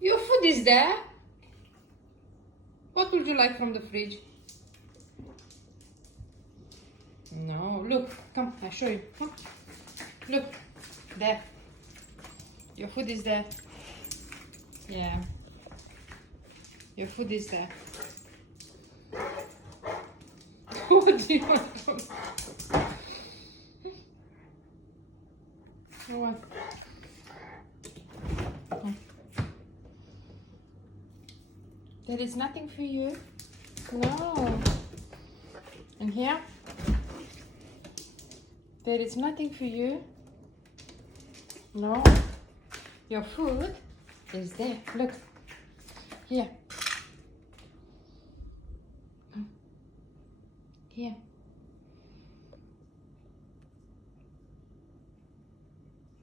Your food is there. What would you like from the fridge? No, look, come, I'll show you. Come. Look, there. Your food is there. Yeah. Your food is there. What do you want from? What? There is nothing for you. No. And here? There is nothing for you. No. Your food is there. Look. Here. Here.